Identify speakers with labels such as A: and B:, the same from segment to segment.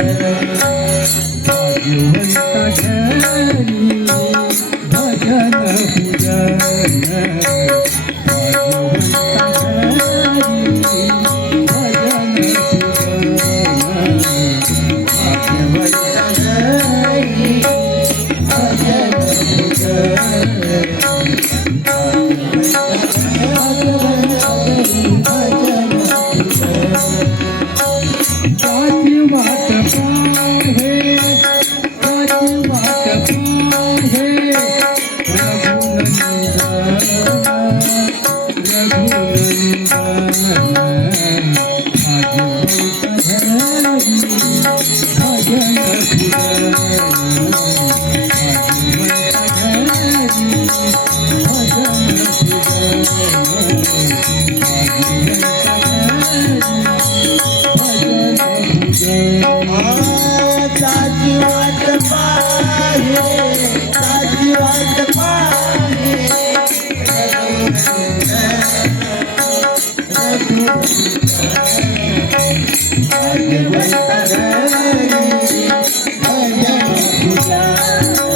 A: भजन पूजन भजन भजन भजन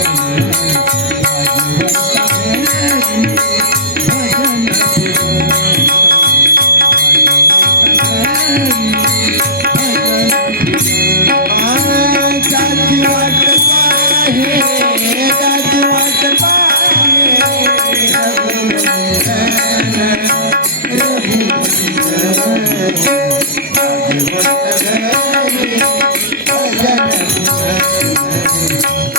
A: Thank you.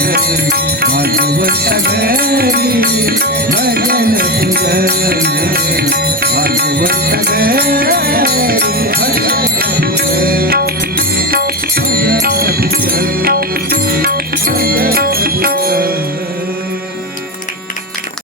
A: भागवत घरी भजन
B: घरी भजन